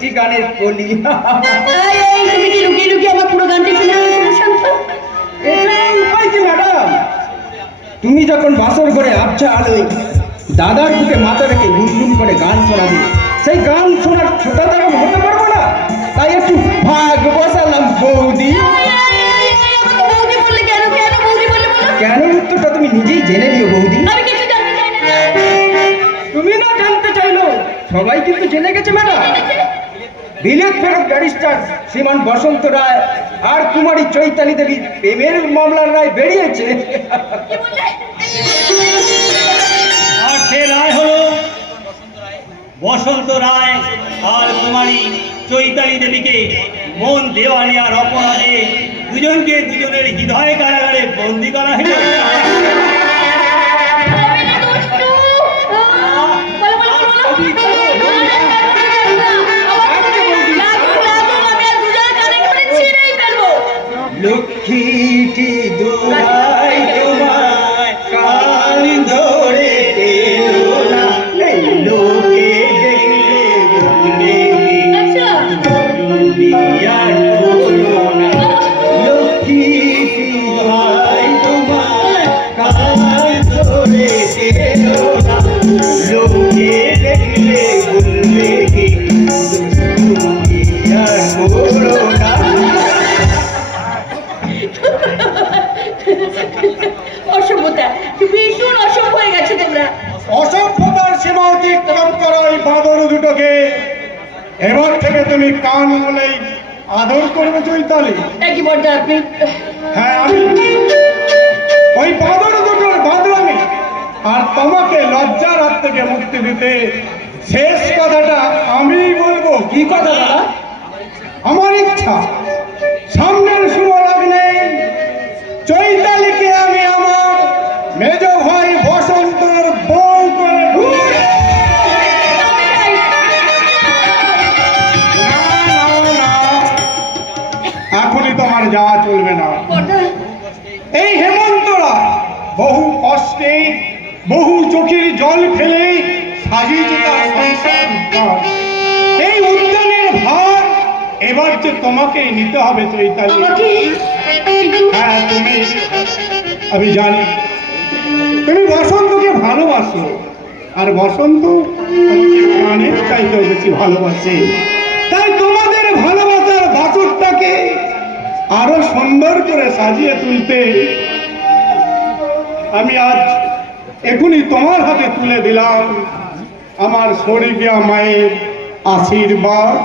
মিষ্টি গানের কলি। তুমি কি লুকিয়ে লুকিয়ে আমার পুরো গানটি শুনে শান্ত? এটাই উপায় কি ম্যাডাম? তুমি যখন বাসর ঘরে আবছা আলোয় দাদার বুকে মাথা রেখে গুনগুন করে গান শোনাবে, সেই গান শোনার ছোটা তখন হতে পারবো না, তাই একটু ভাগ বসালাম বৌদি। কেন উত্তরটা তুমি নিজেই জেনে নিও বৌদি। তুমি না জানতে চাইলো, সবাই কিন্তু জেনে গেছে ম্যাডাম। বিলেত ফেরত ব্যারিস্টার শ্রীমান বসন্ত রায় আর কুমারী চৈতালি দেবীর প্রেমের মামলার রায় বেরিয়েছে। আর সে রায় হলো বসন্ত রায় আর কুমারী চৈতালি দেবীকে মন দেওয়া নেওয়ার অপরাধে দুজনকে দুজনের হৃদয় কারাগারে বন্দী করা হলো। লক্ষ্মীটি দোহাই তোমায় কান ধরে এলো না, এই লোকে দেখলে বলবে দুনিয়ার হলো না। লক্ষ্মীটি দোহাই তোমায় কান ধরে এলো না, লোকে দেখলে বলবে কি দুনিয়ার হলো না। অসভ্যতা, ভীষণ অসভ্য হয়ে গেছে তোমরা। অসভ্যতার সীমা অতিক্রম করো এই বাঁদর দুটোকে। এবার থেকে তুমি কান বলেই আদর করবে চৈতালি। একই বলতে আপনি। হ্যাঁ, আমি ওই বাঁদর দুটোর বাঁদরামি আর তোমাকে লজ্জার হাত থেকে মুক্তি দিতে শেষ কথাটা আমি বলবো। কি কথা দাদা? আমার ইচ্ছা সামনের শুভ লগ্নে চৈতালিকে আমি আমার মেজ ভাই বসন্তর বউ করে এখনই তোমার যাওয়া চলবে না। এই হেমন্তরা বহু কষ্টে বহু চোখের জল ফেলে সাজিয়েছে তার সংসার উদ্যান। এই উদ্যানের ভার এবার যে তোমাকে নিতে হবে চৈতালি। হ্যাঁ, তুমি, আমি জানি তুমি বসন্তকে ভালোবাসো, আর বসন্ত তোমাকে প্রাণের চাইতেও বেশি ভালোবাসে। তাই তোমাদের ভালোবাসার বাসরটাকে আরো সুন্দর করে সাজিয়ে তুলতে আমি আজ এখনই তোমার হাতে তুলে দিলাম আমার শরীফিয়া মায়ের আশীর্বাদ।